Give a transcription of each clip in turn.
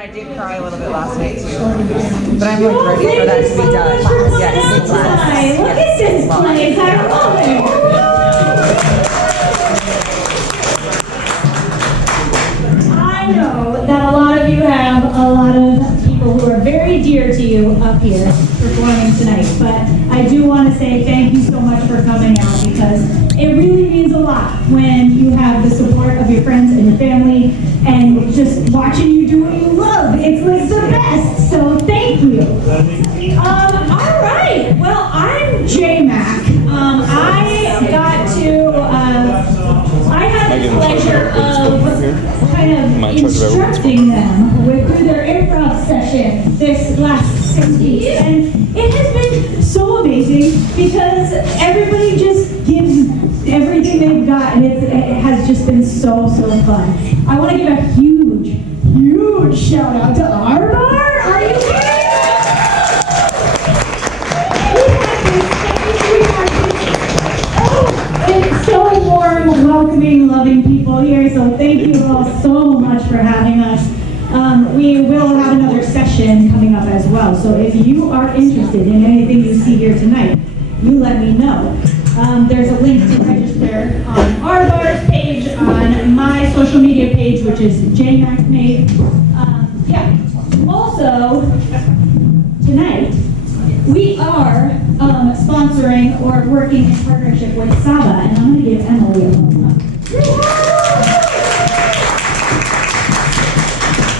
I did cry a little bit last night too. But I'm really ready for that to be done. Yes, Look at this place. I love it. I know that a lot of you have a lot of people who are very dear to you up here performing tonight, but I do want to say thank you so much for coming out, because it really means a lot when you have the support of your friends and your family and just watching you do what you love. It's like the best, so thank you. All right, well, I'm JMac. I had the pleasure of kind of instructing them through their improv session this last 6 weeks, and it has been so amazing because everybody just gives everything they've got, and it has just been so fun. I want to give a huge shout out to Armar. Are you here? It's so warm, welcoming, loving people here, so thank you all so much for having us. We will have another session coming up as well, so if you are interested in anything you see here tonight, you let me know. There's a link to register on Arbar's page, on my social media page, which is JMac. Yeah. Also, tonight, we are sponsoring or working in partnership with Saba, and I'm going to give Emily a little.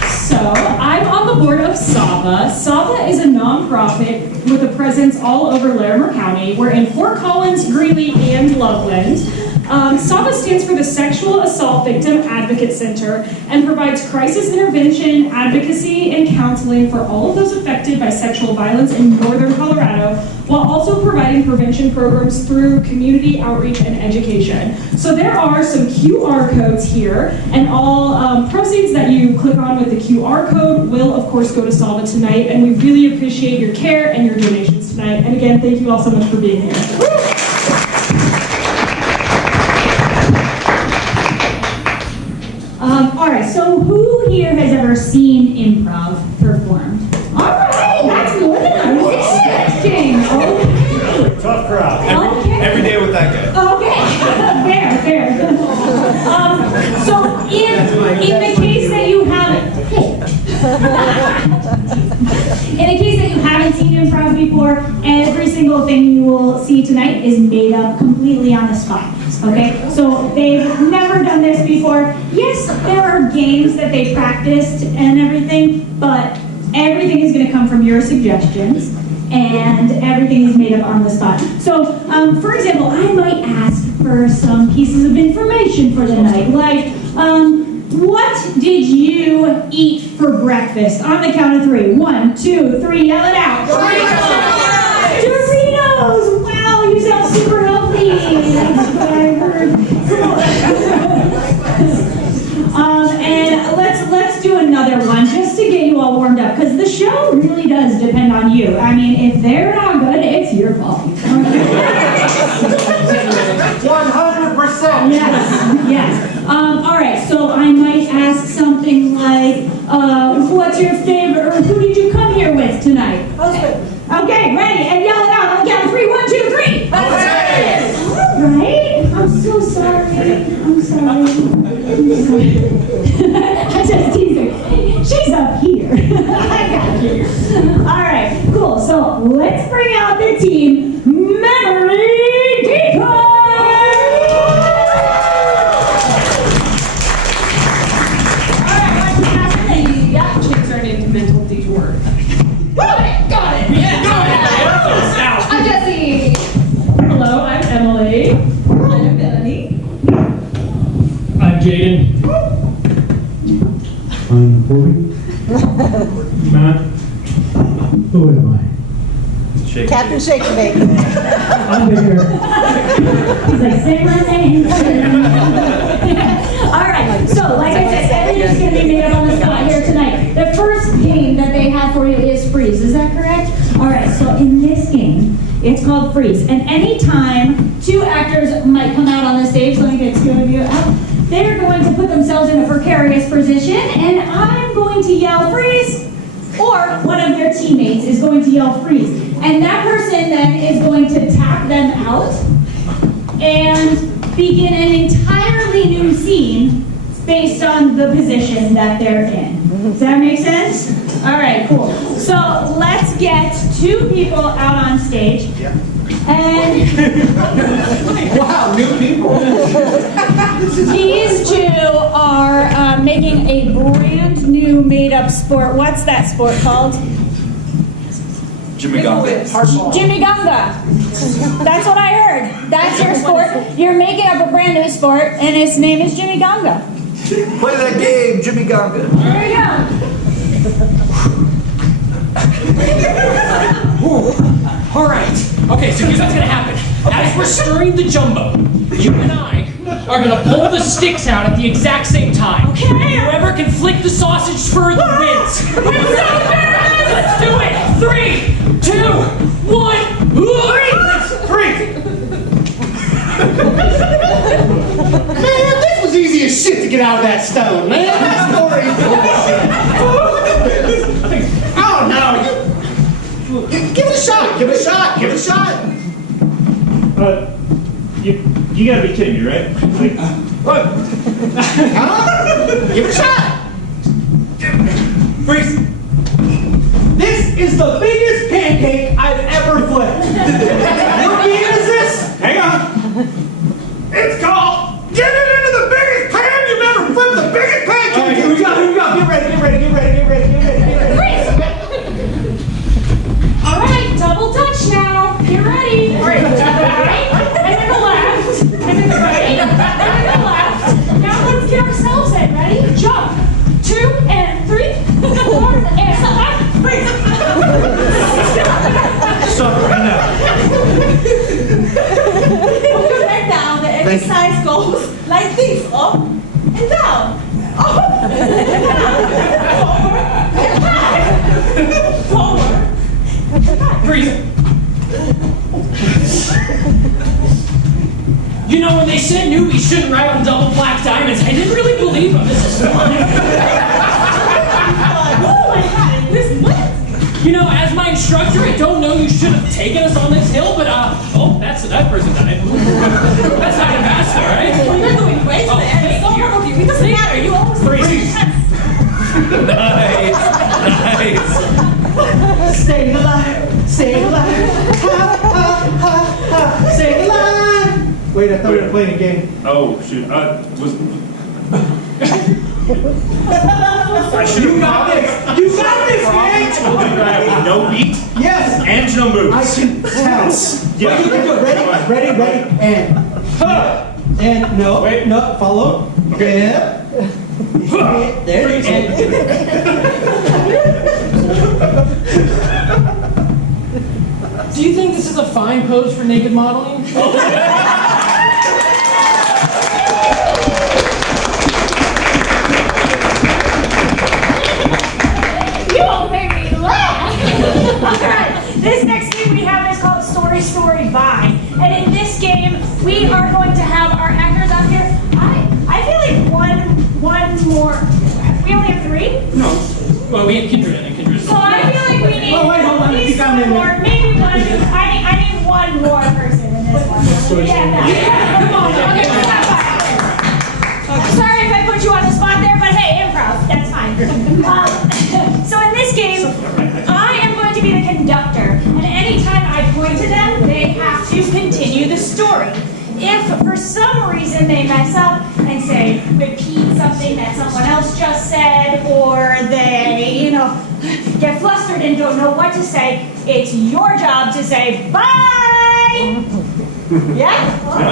So, I'm on the board of Saba. Saba is a nonprofit with a presence all over Larimer County. We're in Fort Collins, Greeley, and Loveland. Saba stands for the Sexual Assault Victim Advocate Center and provides crisis intervention, advocacy, and counseling for all of those affected by sexual violence in northern Colorado, while also providing prevention programs through community outreach and education. So there are some QR codes here, and all proceeds that you click on with the QR code will, of course, go to Saba tonight, and we really appreciate your care and your donations tonight. And again, thank you all so much for being here. All right, so who here has ever seen improv performed? All right, that's more than I was expecting. Okay. Tough crowd. Every day with that guy. Okay, fair. So in the case that you haven't seen improv before, every single thing you will see tonight is made up completely on the spot. Okay, so they've never done this before. Yes, there are games that they practiced and everything, but everything is going to come from your suggestions, and everything is made up on the spot. So, for example, I might ask for some pieces of information for the night, like, what did you eat for breakfast? On the count of 3. 1, 2, 3, yell it out. Doritos! Wow, you sound super healthy. That's what I heard. And let's do another one just to get you all warmed up, because the show really does depend on you. I mean, if they're not good, it's your fault. 100%. Yes. All right, so I might ask something like, what's your favorite, or who did you come here with tonight? Husband. Okay, ready, and yell it out on the count of 3. 1, 2, 3. Okay. All right. I'm so sorry. I'm sorry. I'm just teasing. She's up here. I got you. All right, cool. So let's bring out the team Memory Detour. Mental detour. Got it. Yeah. I'm Jessie. Hello, I'm Emily. I'm Melanie. I'm Jaden. I'm Corey. Matt. Who am I? Captain Shake and Bake. I'm Victor. He's like, say my name. All right, so like I said, everything's going to be made up on the spot here tonight. The first game that they have for you is Freeze. Is that correct? All right, so in this game, it's called Freeze. And anytime 2 actors might come out on the stage, let me get 2 of you out. they're going to put themselves in a precarious position, and I'm going to yell freeze, or one of their teammates is going to yell freeze. And that person then is going to tap them out and begin an entirely new scene based on the position that they're in. Does that make sense? All right, cool. So let's get 2 people out on stage. And Wow, new people. these 2 are making a brand new made-up sport. What's that sport called? Jimmy Gunga. Jimmy Gunga. That's what I heard. That's your sport. You're making up a brand new sport, and its name is Jimmy Gunga. Play that game, Jimmy Gunga. There you go. All right. Okay, so here's what's gonna happen. As we're stirring the jumbo, you and I are gonna pull the sticks out at the exact same time. Okay. Whoever can flick the sausage further wins. Let's do it. 3, 2, 1. Freeze! Man, this was easy as shit to get out of that stone, man. That story is bullshit. Oh no, give it a shot. Give it a shot. Give it a shot. You gotta be kidding me, right? Like, What? Huh? Give it a shot. Freeze. This is the biggest pancake I've ever flipped. What game is this? Hang on. It's called Get It Into the Biggest Pan You've Ever Flipped the Biggest Pancake. All right, here we go. Here we go. Get ready. Get ready. Get ready. Get ready. Get ready. Get ready. All right, double touch now. Get ready. All right, and then the left, and then the right, and then the left. Now let's get ourselves in. Ready? Jump. 2 and 3, 4 and 5. Freeze. Stop right now. Back down. The exercise goes like this, up and down. Up and down. Forward and back. Freeze! You know, when they said newbies shouldn't ride on double black diamonds, I didn't really believe them. This is fun. Oh my God, this what? You know, as my instructor, I don't know you should have taken us on this hill, but, oh, that person died. That's not gonna pass, all right? Well, you're doing great Oh, today. It's so thank you. proud of you. It doesn't matter. You always do Freeze. Nice. Nice. Stay alive. Stay alive. Ha ha ha ha. Stay alive. Wait, I thought we were playing a game. Oh, shoot. I should have got this. You got this, man. With no beat Yes. and no moves. I can tell. Yeah. You can do it. Ready, and. And no, Wait. no, follow. Okay. Yeah. There it is. Do you think this is a fine pose for naked modeling? You all made me laugh. All right, this next game we have is called Story Story Bye. And in this game, we are going to have our actors out here. I feel like one more. We only have 3? No. Well, we have Kindred and Kindred. So I feel like we need Oh, wait, hold on, at least keep on one in more, there. maybe one. I need one more person in this one. Yeah, come on. Okay, sorry if I put you on the spot there, but hey, improv, that's fine. So in this game, I am going to be the conductor, and anytime I point to them, they have to continue the story. If for some reason they mess up and say, repeat something that someone else just said, or they, get flustered and don't know what to say, it's your job to say, bye! Yeah?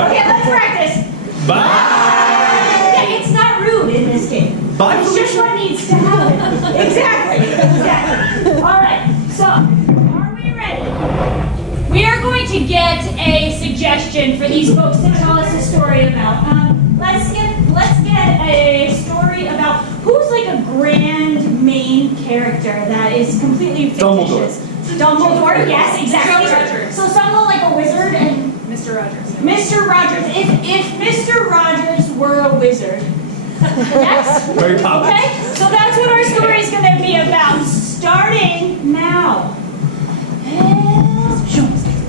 Okay, let's practice. Bye. Yeah, it's not rude in this game. Bye, It's just what needs to happen. Exactly. All right, so, are we ready? We are going to get a suggestion for these folks to tell us a story about. Let's get a story about who's like a grand main character that is completely fictitious. Dumbledore, yes, exactly. So someone like a wizard and Mr. Rogers. Mr. Rogers. If Mr. Rogers were a wizard. Yes? Very popular. Okay, so that's what our story is going to be about, starting now.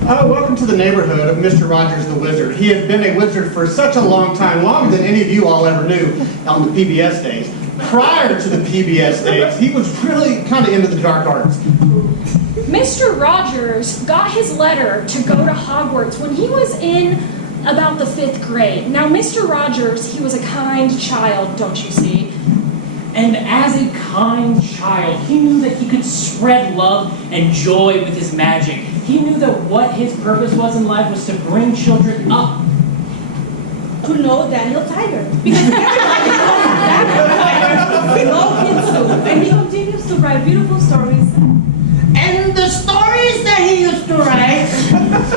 Welcome to the neighborhood of Mr. Rogers the Wizard. He had been a wizard for such a long time, longer than any of you all ever knew on the PBS days. Prior to the PBS days, he was really kind of into the dark arts. Mr. Rogers got his letter to go to Hogwarts when he was in about the 5th grade. Now, Mr. Rogers, he was a kind child, don't you see? And as a kind child, he knew that he could spread love and joy with his magic. He knew that what his purpose was in life was to bring children up. To know Daniel Tiger. Because everybody knows Daniel Tiger. We know him too. And he continues to write beautiful stories. And the stories that he used to write,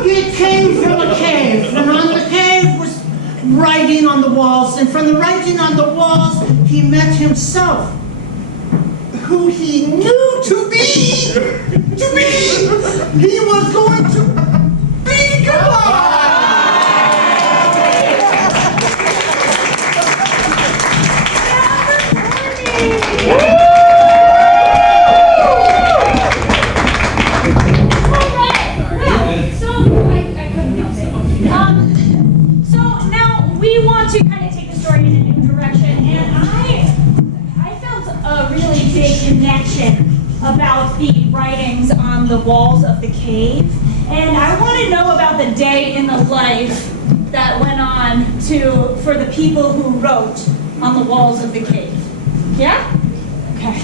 it came from a cave. And on the cave was writing on the walls. And from the writing on the walls, he met himself, who he knew to be. He was going to be God. So now we want to kind of take the story in a new direction, and I felt a really big connection about the writings on the walls of the cave, and I want to know about the day in the life that went on for the people who wrote on the walls of the cave. Yeah? Okay.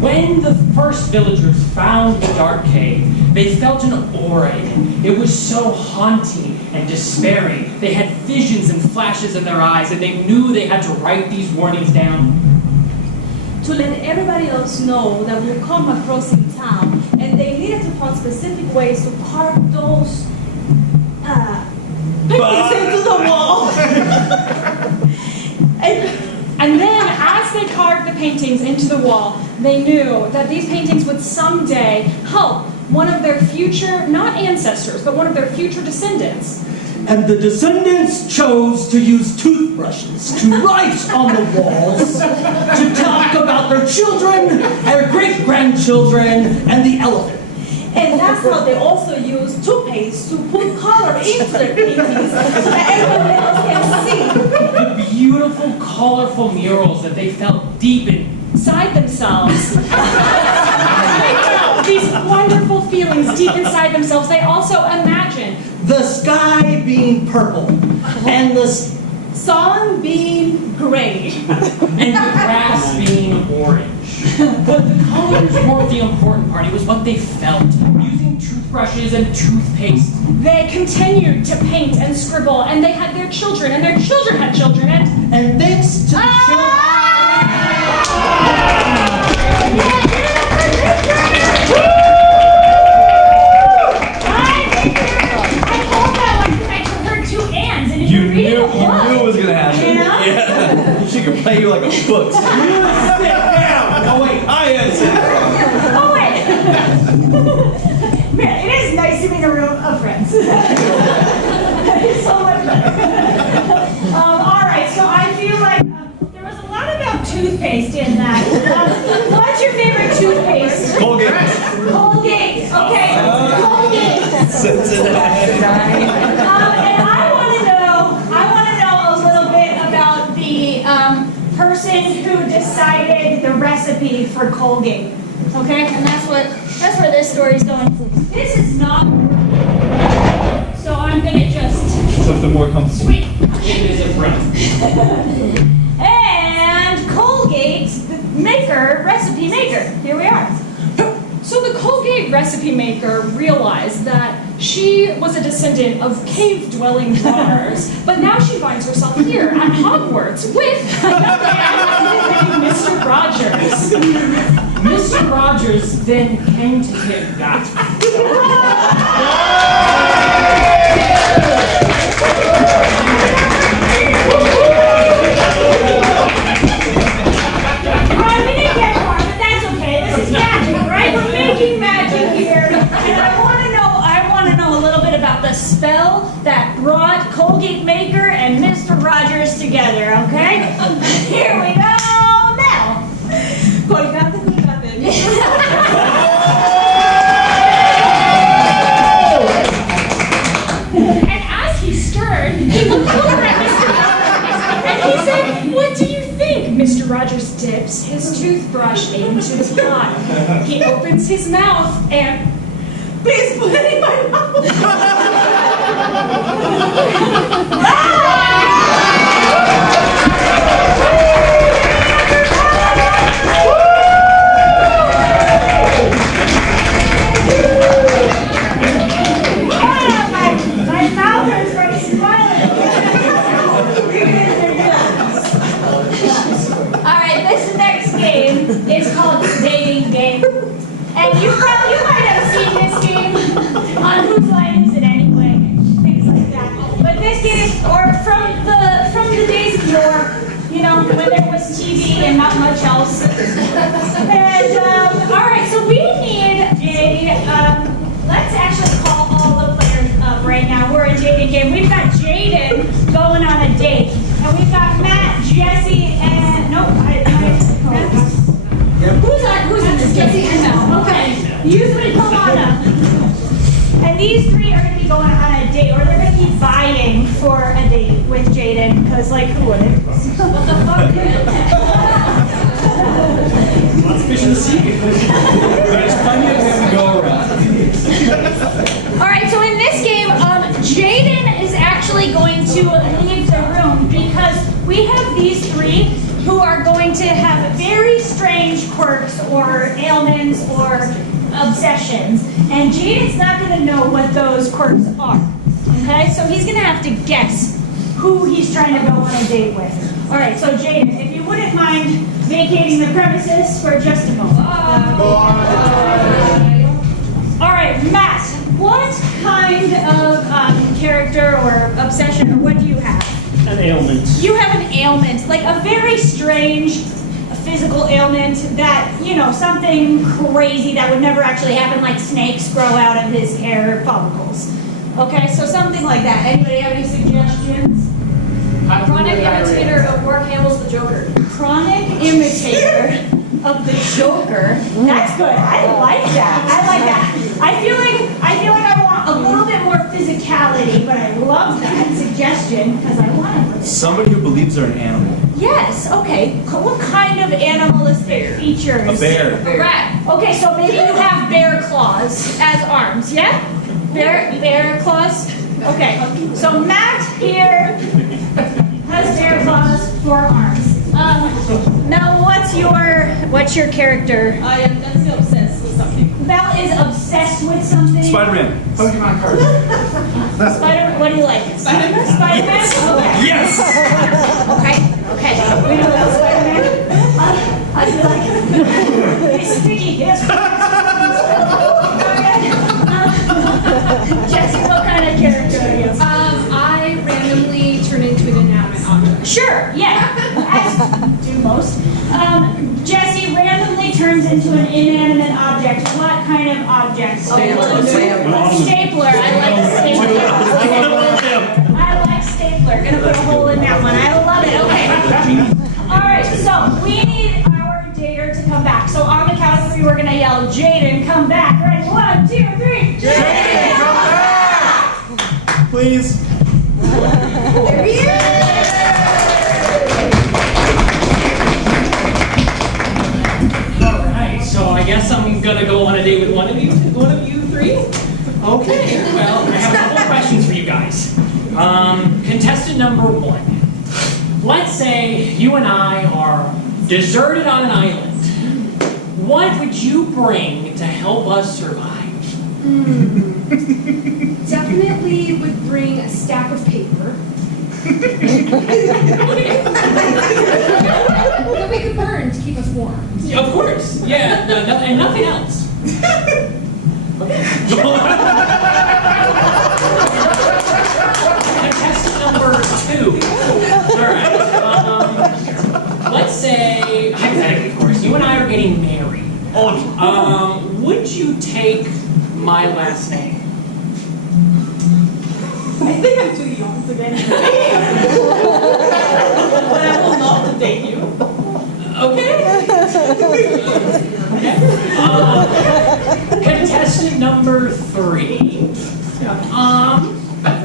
When the first villagers found the dark cave, they felt an aura in it. It was so haunting and despairing. They had visions and flashes in their eyes, and they knew they had to write these warnings down. To let everybody else know that we'll come across in town, and they needed to find specific ways to carve those paintings into the wall. And then, as they carved the paintings into the wall, they knew that these paintings would someday help one of their future, not ancestors, but one of their future descendants. And the descendants chose to use toothbrushes to write on the walls, to talk about their children, their great-grandchildren, and the elephant. And that's how they also use toothpaste to put color into their paintings so that everybody else can see. The beautiful, colorful murals that they felt deep Inside themselves. These wonderful feelings deep inside themselves. They also imagine The sky being purple, and the sun being gray. and the grass being orange. But the colors weren't the important part. It was what they felt. Using toothbrushes and toothpaste. they continued to paint and scribble, and they had their children, and their children had children, and thanks to the You knew it was gonna happen. Yeah. She could play you like a book. Sit down. Oh wait, I am sitting down. Oh wait! Man, it is nice to be in a room of friends. It's so much better. All right, so I feel like there was a lot about toothpaste in that. What's your favorite toothpaste? Colgate. Colgate. Okay, Colgate. Cincinnati. And I want to know a little bit about the person who decided the recipe for Colgate. Okay, and that's where this story's going. This is not, so I'm gonna just Something more comfortable. sweep. It is a breath. And Colgate, the maker, recipe maker. Here we are. So the Colgate recipe maker realized that she was a descendant of cave-dwelling drawers, but now she finds herself here at Hogwarts with a young man named Mr. Rogers. Mr. Rogers then came to him that. Alright, we didn't get far, but that's okay. This is magic, right? We're making magic here. And I want to know just dips his toothbrush into the pot. He opens his mouth and, please put it in my mouth. My mouth hurts from smiling. Alright, this next game is called the Dating Game. And you might have seen this game on Whose Line Is It Anyway? Things like that. But this game, or from the days of yore, you know, when there was TV and not much else. And, alright, so we need let's actually call all the players up right now. We're in a dating game. We've got Jaden going on a date. And we've got Matt, Jesse, and, who's in this game? Okay. You three come on up. And these three are going to be going on a date, or they're going to be vying for a date with Jaden, because, like, who wouldn't? What the fuck? Let's fish in the sea. There's plenty of him to go around. Alright, so in this game, Jaden is actually going to leave the room because we have these three who are going to have very strange quirks or ailments or obsessions. And Jaden's not going to know what those quirks are. Okay, so he's going to have to guess who he's trying to go on a date with. Alright, so Jaden, if you wouldn't mind vacating the premises for just a moment. Alright, Matt, what kind of character or obsession, or what do you have? An ailment. You have an ailment, like a very strange physical ailment that, you know, something crazy that would never actually happen, like snakes grow out of his hair follicles. Okay, so something like that. Anybody have any suggestions? Chronic imitator of Mark Hamill's The Joker. Chronic imitator of the Joker. That's good. I like that. I like that. I feel like I want a little bit more physicality, but I love that suggestion because I want to. Somebody who believes they're an animal. Yes. Okay. What kind of animalistic features? A bear. A rat. Okay, so maybe you have bear claws as arms. Yeah. Bear claws. Okay. So Matt here has bear claws for arms. Now, what's your character? I am definitely obsessed with something. Belle is obsessed with something. Spider-Man. Pokemon cards. Spider. What do you like? Spider-Man. Spider-Man. Okay. Yes! Okay. We know about Spider-Man. I feel like it's sticky. Yes. Jesse, what kind of character are you? I randomly turn into an inanimate object. Sure, yeah, as do most. Jesse randomly turns into an inanimate object. What kind of object? Stapler. A stapler. I like a stapler. I like stapler. Gonna put a hole in that one. I love it. Okay. All right. So we need our dater to come back. So on the count of three, we're gonna yell, "Jaden, come back!" Ready? 1, 2, 3. Jaden, come back! Please. There he is. Alright, so I guess I'm gonna go on a date with one of you three? Okay, well, I have a couple of questions for you guys. Contestant number 1. Let's say you and I are deserted on an island. What would you bring to help us survive? Definitely would bring a stack of paper. That we could burn to keep us warm. Yeah, of course, yeah, and nothing else. Contestant number 2. Alright, let's say, hypothetically of course, you and I are getting married. Would you take my last name? I think I'm too young to get married. But I will not date you. Okay. Contestant number 3.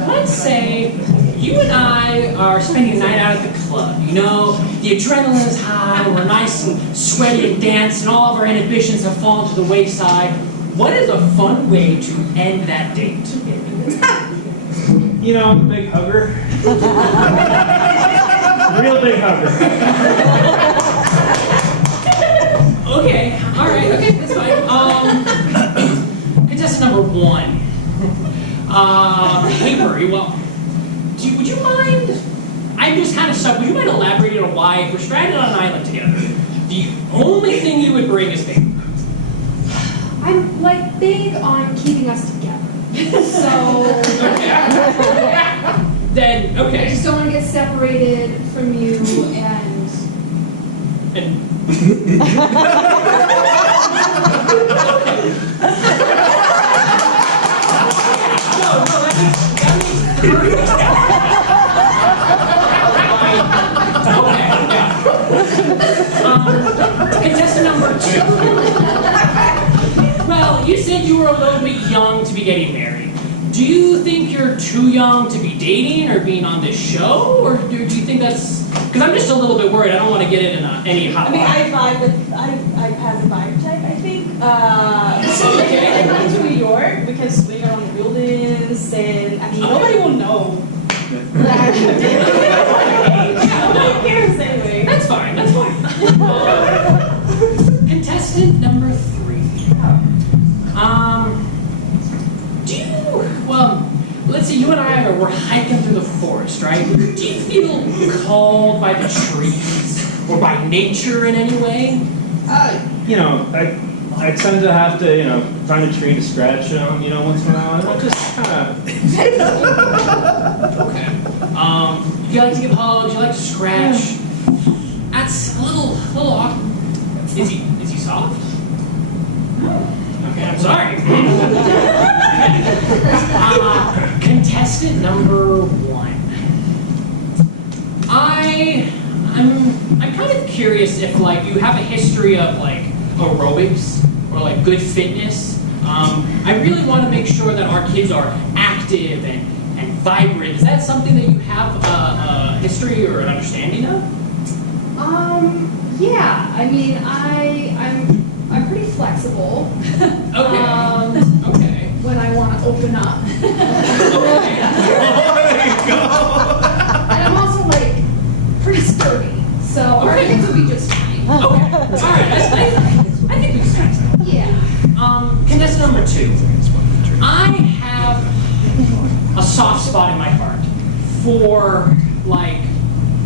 Let's say you and I are spending a night out at the club. You know, the adrenaline is high, we're nice and sweaty and dance, and all of our inhibitions have fallen to the wayside. What is a fun way to end that date? You know, I'm a big hugger. Real big hugger. Okay, all right, okay, that's fine. Contestant number 1. Hey, Murray, well, would you mind? I'm just kind of stuck. Would you mind elaborating on why, if we're stranded on an island together, the only thing you would bring is paper? I'm like big on keeping us together. So Then, I okay. just don't want to get separated from you and No, that makes perfect sense. Okay, yeah. Contestant number 2. Well, you said you were a little bit young to be getting married. Do you think you're too young to be dating or being on this show? Or do you think that's... Because I'm just a little bit worried. I don't want to get in any hot water. I pass the vibe check, I think. Okay. I'm going to New York because we are on the buildings and I mean nobody will know. Nobody cares anyway. That's fine, that's fine. Contestant number 3. Well, let's say you and I we're hiking through the forest, right? Do you feel called by the trees or by nature in any way? You know, I tend to have to, find a tree to scratch on, once in a while. And I just kind of... Okay. You like to give hugs, you like to scratch. That's a little awkward. Is he soft? Okay, I'm sorry. Contestant number 1. I'm kind of curious if you have a history of aerobics or good fitness. I really want to make sure that our kids are active and vibrant. Is that something that you have a history or an understanding of? yeah. I mean, I'm pretty flexible. Okay. Okay. When I want to open up. Okay. And I'm also pretty sturdy. So our kids will be just fine. Okay. All right. I think we can start. Yeah. Contestant number 2. I have a soft spot in my heart for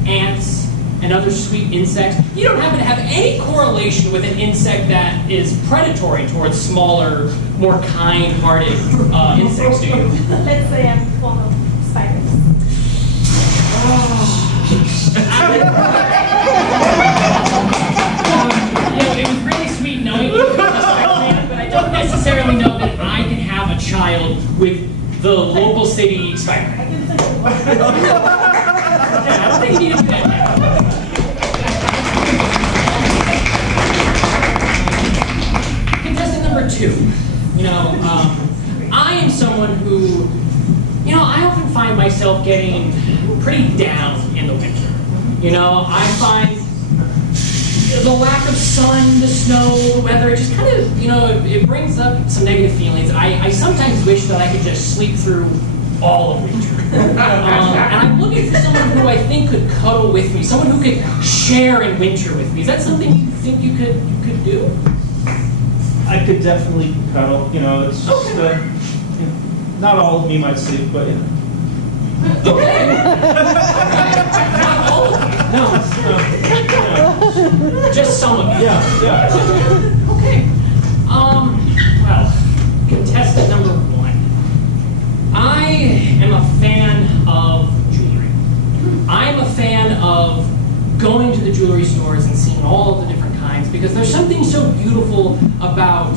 ants and other sweet insects. You don't happen to have any correlation with an insect that is predatory towards smaller, more kind-hearted insects, do you? Let's say I'm fond of spiders. It was really sweet knowing you, but I don't necessarily know that I can have a child with the local city spider. I can think of one. I don't think you need to do that now. Contestant number 2. I am someone who, I often find myself getting pretty down in the winter. I find the lack of sun, the snow, the weather, it just kind of, it brings up some negative feelings. I sometimes wish that I could just sleep through all of winter. And I'm looking for someone who I think could cuddle with me, someone who could share in winter with me. Is that something you think you could do? I could definitely cuddle, it's just, not all of me might sleep, but Okay. Not all of you. No. Just some of you. Yeah. Okay. Well, contestant number 1. I am a fan of jewelry. I'm a fan of going to the jewelry stores and seeing all of the different kinds because there's something so beautiful about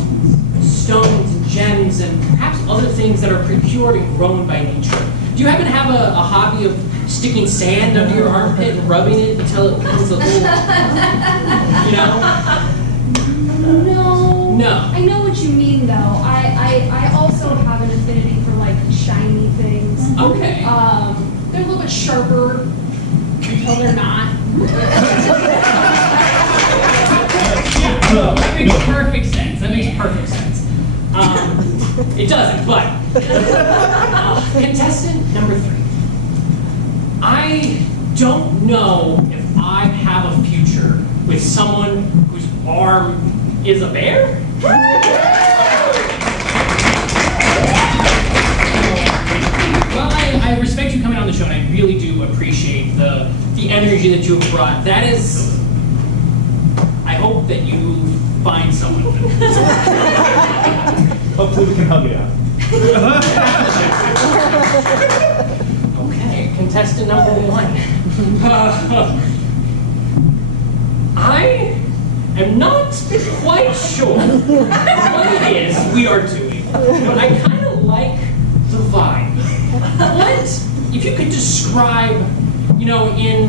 stones and gems and perhaps other things that are procured and grown by nature. Do you happen to have a hobby of sticking sand under your armpit and rubbing it until it becomes a little, No. I know what you mean, though. I also have an affinity for shiny things. Okay. They're a little bit sharper until they're not. That makes perfect sense. That makes perfect sense. It doesn't, but contestant number 3. I don't know if I have a future with someone whose arm is a bear. Well, I respect you coming on the show, and I really do appreciate the energy that you have brought. That is, I hope that you find someone. Hopefully we can hug it out. Okay, contestant number 1. I am not quite sure what it is we are doing, but I kind of like the vibe. What, if you could describe, in,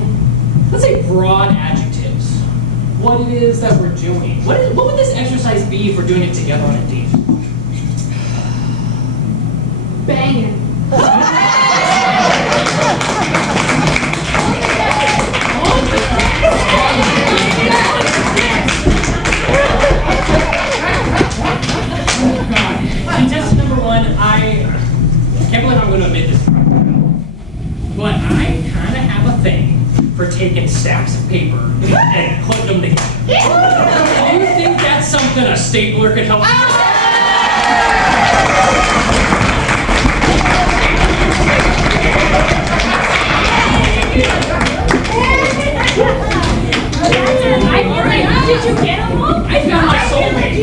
let's say, broad adjectives, what it is that we're doing? What would this exercise be if we're doing it together on a date? Banging. Contestant number 1, I can't believe I'm going to admit this, but I kind of have a thing for taking stacks of paper and putting them together. Do you think that's something a stapler could help me with? Did you get them all? I found my soulmate.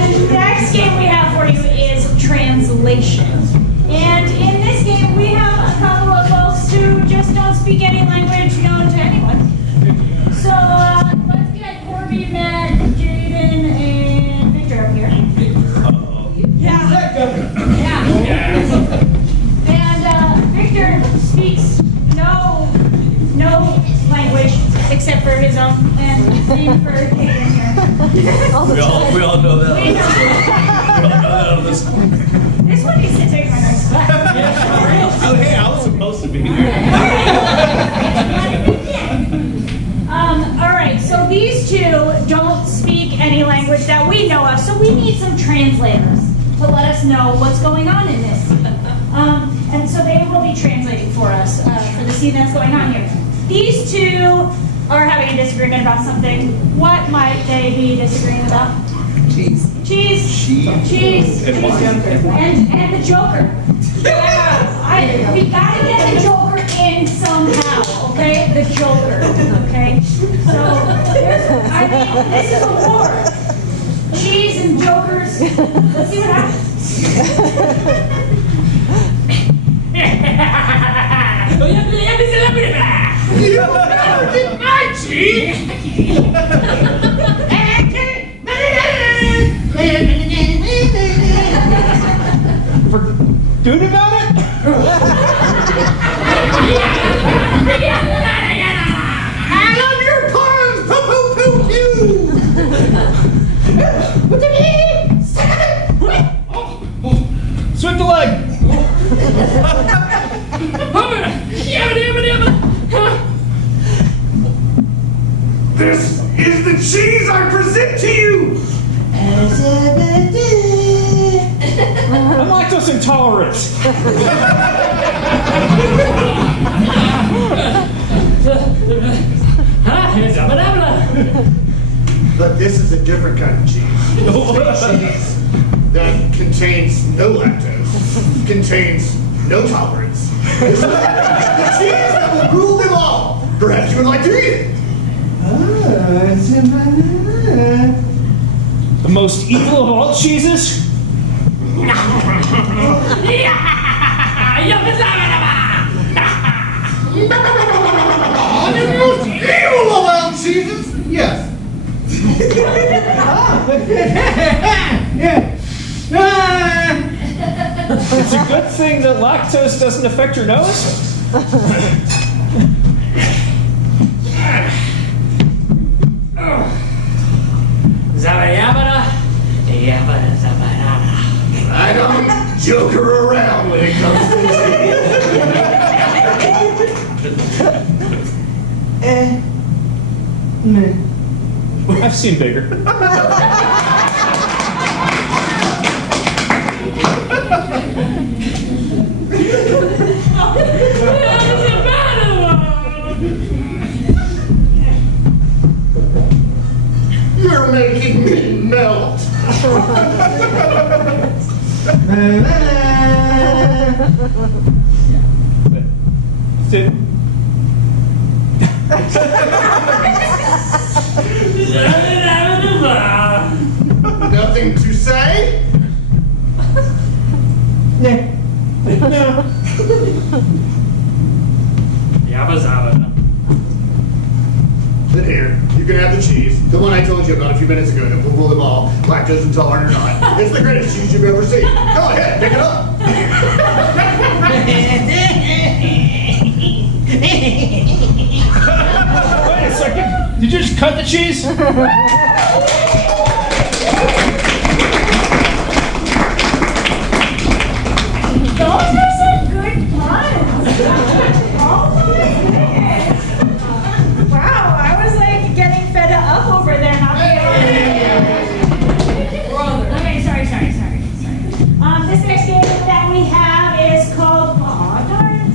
The next game we have for you is translation. And in this game, we have a couple of folks who just don't speak any language known to anyone. So let's get Corby, Matt, Jaden, and Victor up here. Yeah. And Victor speaks no language except for his own, and same for Jaden here. We all know that. We all know that on this one. This one needs to take my next class. Oh, hey, I was supposed to be here. All right, so these two don't speak any language that we know of, so we need some translators to let us know what's going on in this. And so they will be translating for us for the scene that's going on here. These two are having a disagreement about something. What might they be disagreeing about? Cheese. Cheese. And wine. And the Joker. Yeah, we gotta get the Joker in somehow, okay? The Joker, okay? So, this is a war. Cheese and Jokers. Let's see what happens. You never get my cheese! Forget about it? I love your puns! Poo-poo-poo-poo! What do you mean? Sweep the leg! This is the cheese I present to you! I'm lactose intolerant. But this is a different kind of cheese. Cheese that contains no lactose, contains no tolerance. The cheese that will rule them all. Perhaps you would like to eat it. The most evil of all cheeses? The most evil of all cheeses? Yes. It's It's a good thing that lactose doesn't affect your nose. Zabayabada, yabada zabayada. I don't joker around when it comes to tea. I've seen bigger. You're making me melt. Sit. Nothing to say? Yabba zabba. Then here, you can have the cheese. The one I told you about a few minutes ago that will rule them all, lactose intolerant or not. It's the greatest cheese you've ever seen. Go ahead, pick it up. Wait a second. Did you just cut the cheese? Those are some good puns. Oh my goodness. Wow, I was like getting fed up over there, not being Okay, sorry. This next game that we have is called, aw, darn it.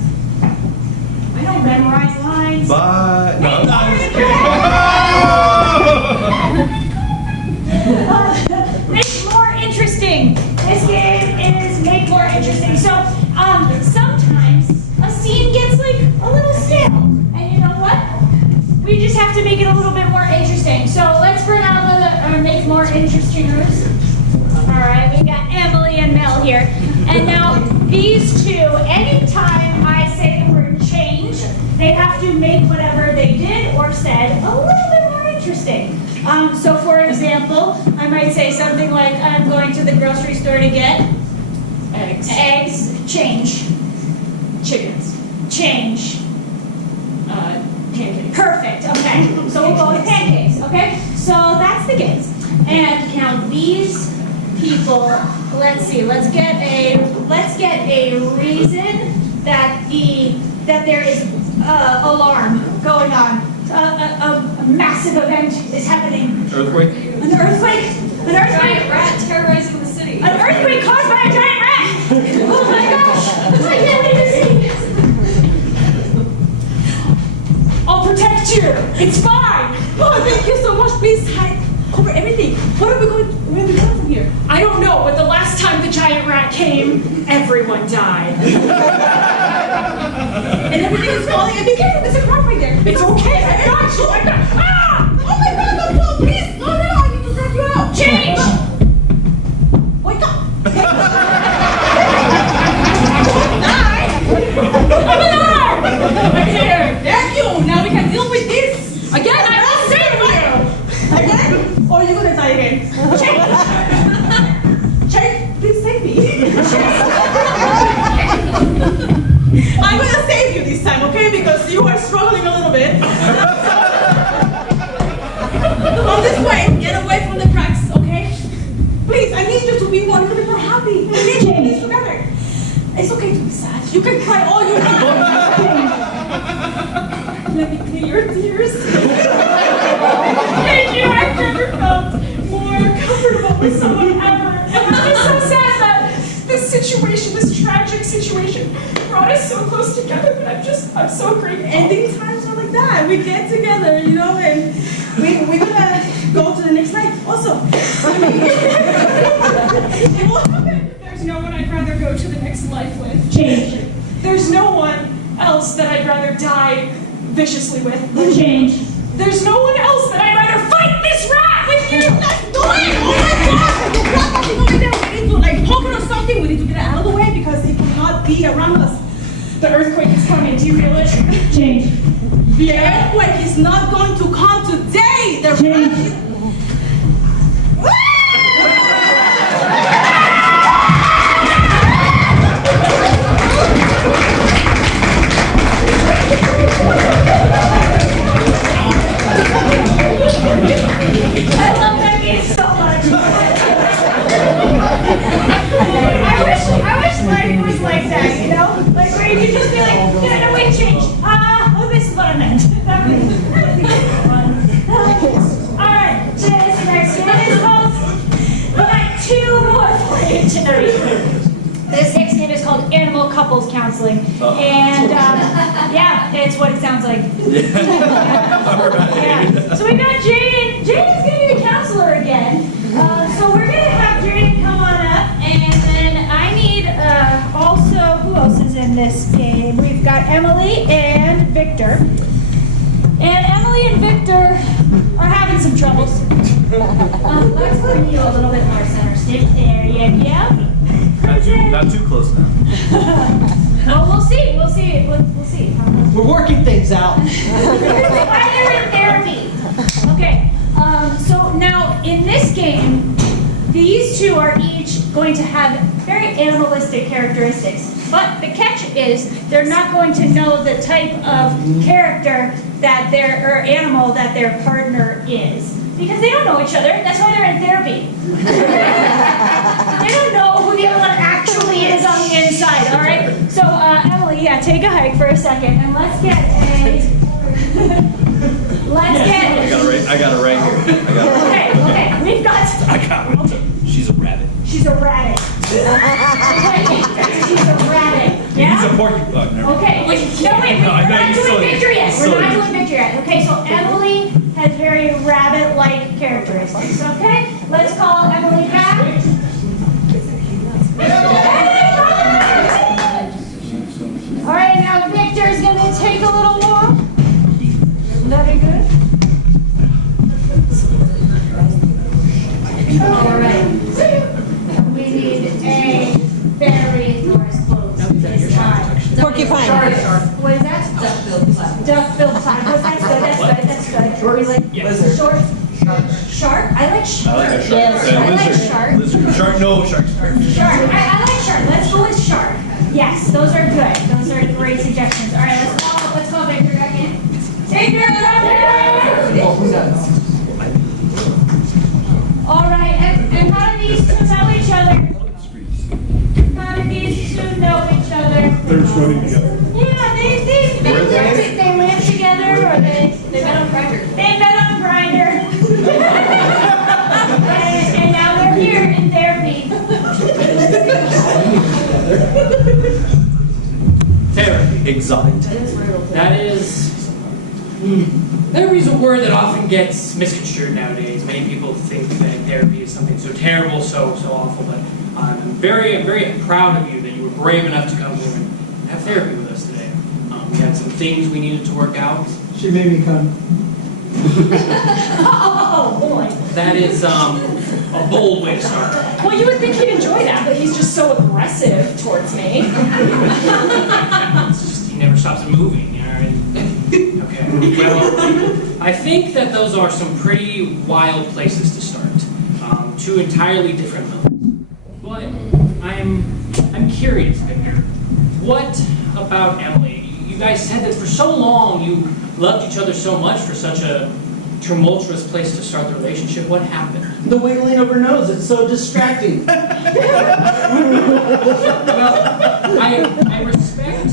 I don't memorize lines. Bye. No, I'm just Make more interesting. This game is make more interesting. So, sometimes a scene gets like a little stale, and you know what? We just have to make it a little bit more interesting. So let's bring on our make more interestingers. All right, we got Emily and Mel here, and now these two. Anytime I say the word change, they have to make whatever they did or said a little bit more interesting. So for example, I might say something like, I'm going to the grocery store to get eggs, change. Chickens. Change. Pancakes. Perfect, okay. So we'll go with pancakes, okay? So that's the games. And now these people, let's see, let's get a reason that there is alarm going on. A massive event is happening. Earthquake? An earthquake? An earthquake? Giant rat terrorizing the city. An earthquake caused by a giant rat! Oh my gosh! I can't leave the city! I'll protect you! It's fine! Oh, thank you so much. Please hide, cover everything. Where are we going from here? I don't know, but the last time the giant rat came, everyone died. And everything is falling. And be careful, there's a crowd right there. It's okay, I got you. Ah! Oh my God, no, please! No, I need to drag you out. Change! Wake up! I'm here. Thank you. Now we can deal with this. Again, I will save you. Again? Or are you gonna die again? Change, please save me. I'm gonna save you this time, okay? Because you are struggling a little bit. Go this way. Get away from the cracks, okay? Please, I need you to be a little bit more happy. We need to be together. It's okay to be sad. You can cry all you want. Let me clean your tears. Thank you. I've never felt more comfortable with someone ever. And I'm just so sad that this situation, this tragic situation, brought us so close together. But I'm so grateful. Ending times are like that. We get together, you know, and we're gonna go to the next life also. I mean, it will happen. There's no one I'd rather go to the next life with. Change. There's no one else that I'd rather die viciously with. Change. There's no one else that I'd rather fight this rat with you. Let's do it! Oh my God! The rat is over there. We need to like poke it or something. We need to get it out of the way because it will not be around us. The earthquake is coming. Do you feel it? Change. The earthquake is not going to come today. The Change. rat is... you could just be like, no, wait, change. Oh, this is what I meant. Alright, this next one is called, we got 2 more for you tonight. This next game is called Animal Couples Counseling. And, yeah, it's what it sounds like. Yeah. So we got Jaden. Jaden's going to be the counselor again. So we're going to have Jaden come on up. And then I need also, who else is in this game? We've got Emily and Victor. And Emily and Victor are having some troubles. Let's bring you a little bit more center stage. There you go. Not too close now. Well, we'll see. We'll see. We'll see. We're working things out. Why they're in therapy. Okay. So now in this game, these 2 are each going to have very animalistic characteristics. But the catch is they're not going to know the type of character that or animal that their partner is. Because they don't know each other. That's why they're in therapy. They don't know who the other one actually is on the inside, all right? So, Emily, yeah, take a hike for a second, and let's get a... I got it right here. Okay, we've got... I got it. She's a rabbit. She's a rabbit. She's a rabbit. Yeah? He's a porcupine. Okay. We're not doing victory yet. Okay, so Emily has very rabbit-like characteristics. Okay? Let's call Emily back. All right, now Victor is going to take a little walk. Very good. All right. We need a very Norris close this time. Porcupine. What is that? Duck-billed pine. Oh, that's good. Short. Short. Shark? I like shark. I like a shark. Yes. I like shark. Lizard. Shark, no, shark. Shark. I like shark. Let's go with shark. Yes, those are good. Those are great suggestions. All right, let's call Victor back in. Victor! All right, and how do these 2 know each other? How do these 2 know each other? They're swimming together. Yeah, they live together, or they met on Grindr. They met on Grindr. and now they're here in therapy. Therapy. Exotic. There is a word that often gets misconstrued nowadays. Many people think that therapy is something so terrible, so awful, but I'm very proud of you that you were brave enough to come here and have therapy with us today. We had some things we needed to work out. She made me come. Oh boy. That is a bold way to start. Well, you would think he'd enjoy that, but he's just so aggressive towards me. It's just, he never stops moving, you know. Okay. Well, I think that those are some pretty wild places to start. 2 entirely different levels. But I'm curious, Victor. What about Emily? You guys said that for so long you loved each other so much for such a tumultuous place to start the relationship. What happened? The wiggling of her nose, it's so distracting. Well, I respect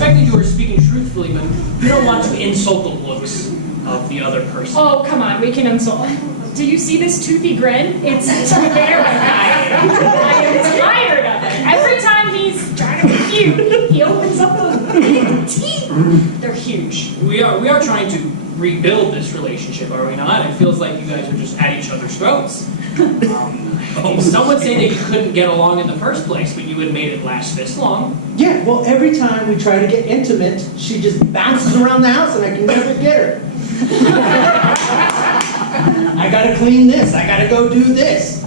that you were speaking truthfully, but you don't want to insult the looks of the other person. Oh, come on, we can insult. Do you see this toothy grin? It's terrifying. I am tired of it. Every time he's trying to be cute, he opens up those big teeth. They're huge. We are trying to rebuild this relationship, are we not? It feels like you guys are just at each other's throats. Some would say that you couldn't get along in the first place, but you had made it last this long. Yeah, well, every time we try to get intimate, she just bounces around the house and I can never get her. I gotta clean this, I gotta go do this.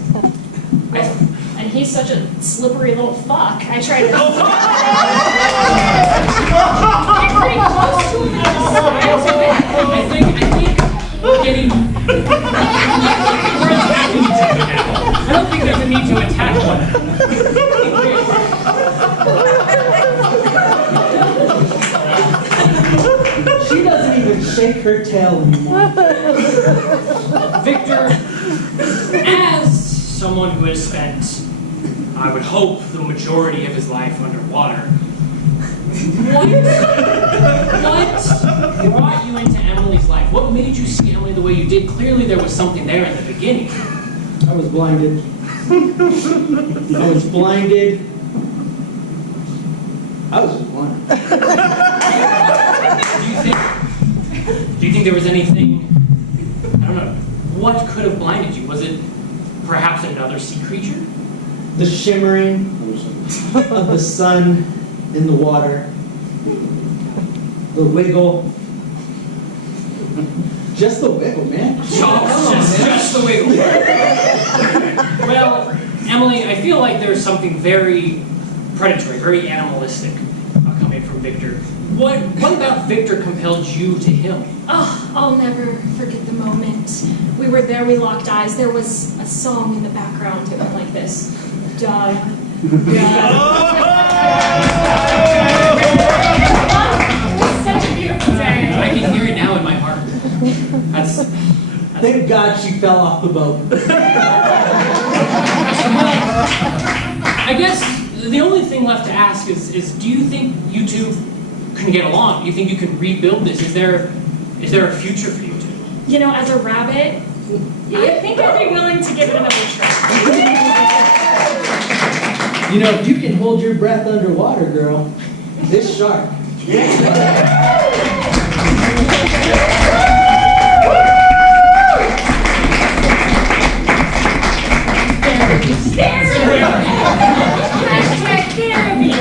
And he's such a slippery little fuck. I try to get pretty close to him and just to it. I think we're getting... we're attacking each other now. I don't think there's a need to attack one another. She doesn't even shake her tail anymore. Victor, as someone who has spent, I would hope, the majority of his life underwater, What brought you into Emily's life? What made you see Emily the way you did? Clearly there was something there in the beginning. I was blinded. I was blinded. I was just blind. Do you think there was anything, I don't know, what could have blinded you? Was it perhaps another sea creature? The shimmering of the sun in the water. The wiggle. Just the wiggle, man. Just the wiggle. Well, Emily, I feel like there's something very predatory, very animalistic coming from Victor. What about Victor compelled you to him? Oh, I'll never forget the moment. We were there, we locked eyes. There was a song in the background. It went like this. Da, da. Such a beautiful day. I can hear it now in my heart. That's Thank God she fell off the boat. I guess the only thing left to ask is do you think you two can get along? Do you think you can rebuild this? Is there a future for you two? You know, as a rabbit, I think I'd be willing to give it another try. You know, if you can hold your breath underwater, girl, this shark. Therapy.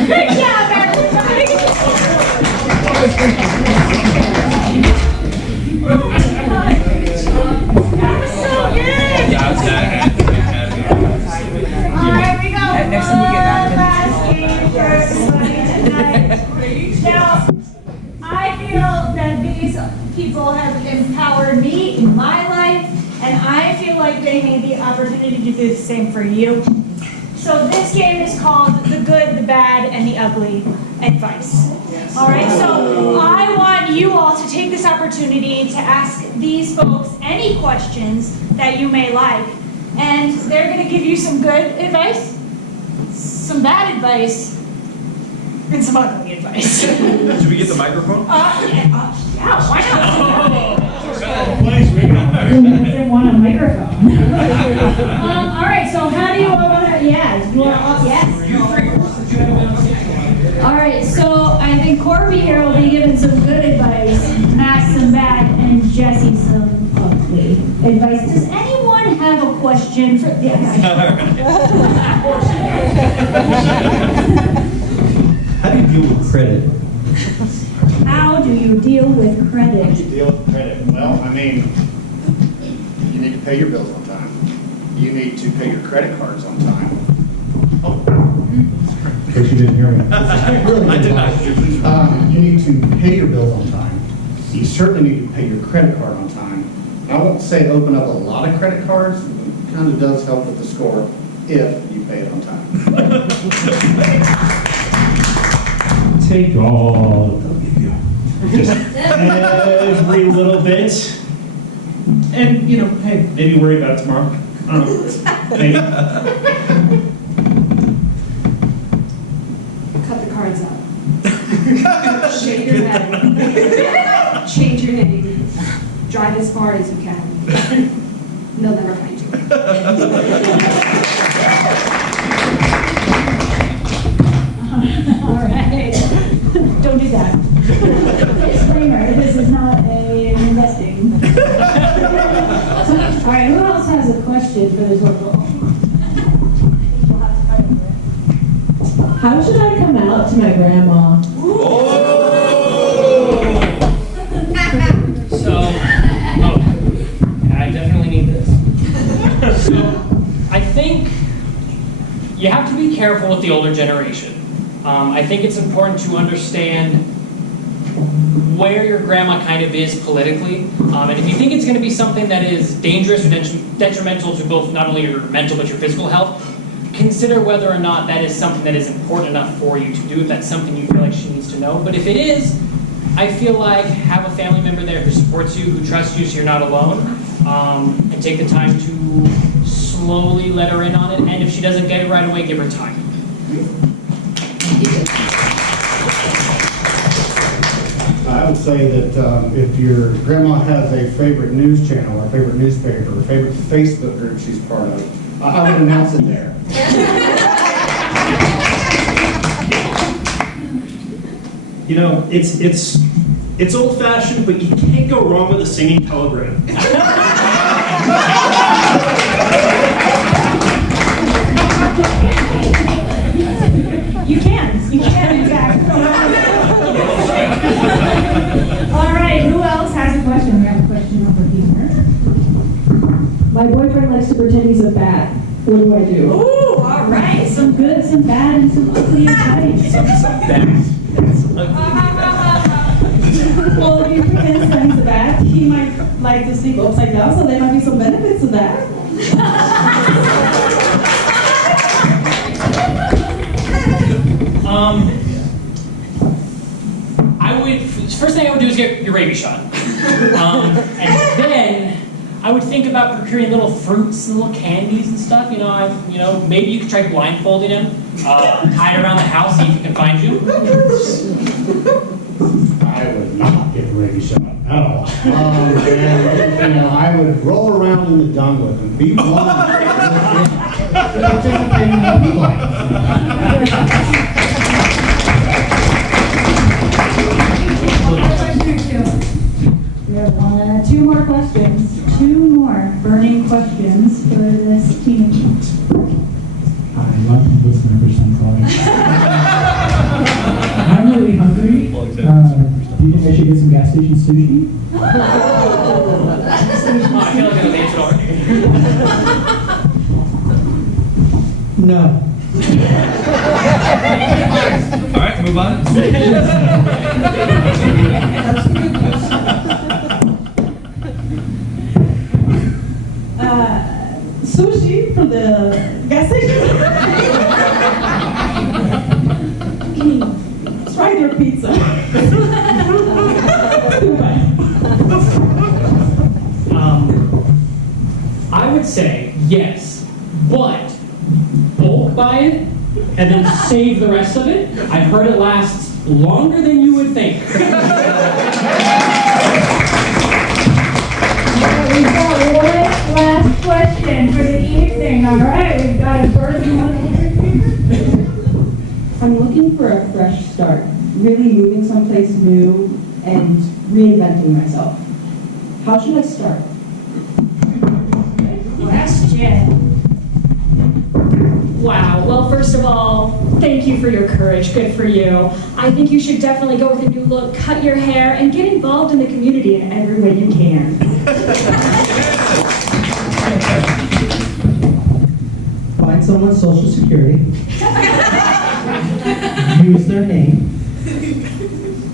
Good job, everybody. That was so good. All right, we go. Next time you get back to Last game for everybody tonight. Now, I feel that these people have empowered me in my life, and I feel like they need the opportunity to do the same for you. So this game is called The Good, the Bad, and the Ugly Advice. All right, so I want you all to take this opportunity to ask these folks any questions that you may like. And they're going to give you some good advice, some bad advice, and some ugly advice. Should we get the microphone? Yeah, why not? I didn't want a microphone. All right, so how do you all want to, yes, you want to, yes. All right, so I think Corby here will be giving some good advice, Max some bad, and Jesse some ugly advice. Does anyone have a question for, yes. How do you deal with credit? How do you deal with credit? Deal with credit. Well, I mean, you need to pay your bills on time. You need to pay your credit cards on time. In case you didn't hear me. I did not. You need to pay your bills on time. You certainly need to pay your credit card on time. I won't say open up a lot of credit cards. It kind of does help with the score if you pay it on time. Take all they'll give you. Just every little bit. And, you know, hey, maybe worry about it tomorrow. I don't know. Maybe. Cut the cards out. Shake your head. Change your name. Drive as far as you can. They'll never find you. All right. Don't do that. Disclaimer, this is not an investing. All right, who else has a question for this local? How should I come out to my grandma? I definitely need this. So, I think you have to be careful with the older generation. I think it's important to understand where your grandma kind of is politically. And if you think it's going to be something that is dangerous or detrimental to both not only your mental but your physical health, consider whether or not that is something that is important enough for you to do, if that's something you feel like she needs to know. But if it is, I feel like have a family member there who supports you, who trusts you so you're not alone, and take the time to slowly let her in on it. And if she doesn't get it right away, give her time. would say that if your grandma has a favorite news channel or favorite newspaper or favorite Facebook group she's part of, I would announce it there. You know, it's old-fashioned, but you can't go wrong with a singing telegram. You can, in fact. All right, who else has a question? We have a question over here. My boyfriend likes to pretend he's a bat. What do I do? Ooh, all right, some good, some bad, and some ugly advice. Well, if he pretends that he's a bat, he might like to sleep upside down, so there might be some benefits to that. First thing I would do is get your rabies shot. And then I would think about procuring little fruits and little candies and stuff. Maybe you could try blindfolding him, tie it around the house, see if he can find you. I would not get a rabies shot at all. And, I would roll around in the dung with him, be one, participating in life. We have two more questions. Two more burning questions for this team. Hi, welcome to this member son calling. I'm really hungry. Do you think I should get some gas station sushi? I feel like I know the answer already. No. All right, move on. Sushi from the gas station. Try their pizza. I would say yes, but bulk buy it and then save the rest of it. I've heard it lasts longer than you would think. We've got one last question for the evening, all right? We've got a burning one. I'm looking for a fresh start, really moving someplace new and reinventing myself. How should I start? Question. Wow. Well, first of all, thank you for your courage. Good for you. I think you should definitely go with a new look, cut your hair, and get involved in the community in every way you can. Find someone's social security, use their name,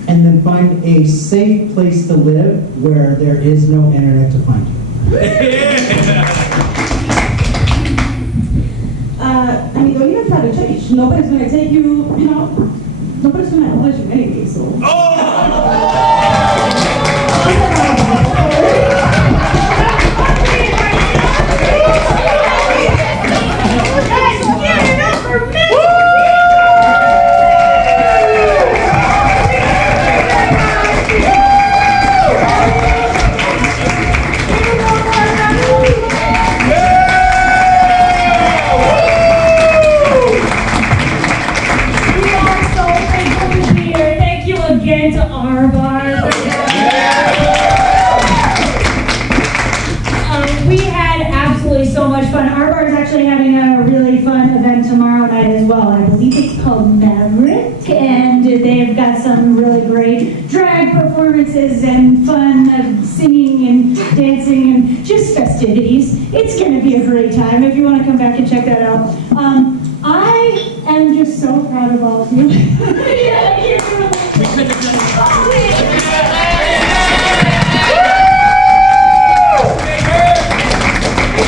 and then find a safe place to live where there is no internet to find you. Don't even try to change. Nobody's going to take you, nobody's going to acknowledge you anyway, so. And fun singing and dancing and just festivities. It's going to be a great time if you want to come back and check that out. I am just so proud of all of you. If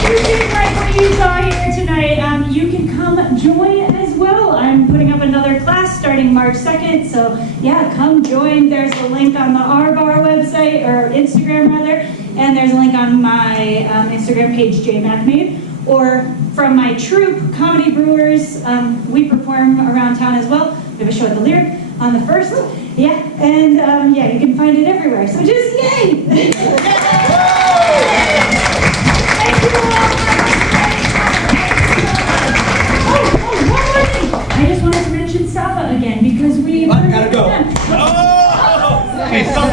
you did like what you saw here tonight, you can come join as well. I'm putting up another class starting March 2nd, so yeah, come join. There's a link on the R-Bar website, or Instagram rather, and there's a link on my Instagram page, JMac made, or from my troupe, Comedy Brewers. We perform around town as well. We have a show at the Lyric on the 1st, Yeah, and yeah, you can find it everywhere. So just yay! Thank you all. Oh, one more thing. I just wanted to mention Saba again because we. I gotta go. Oh! Hey, sorry.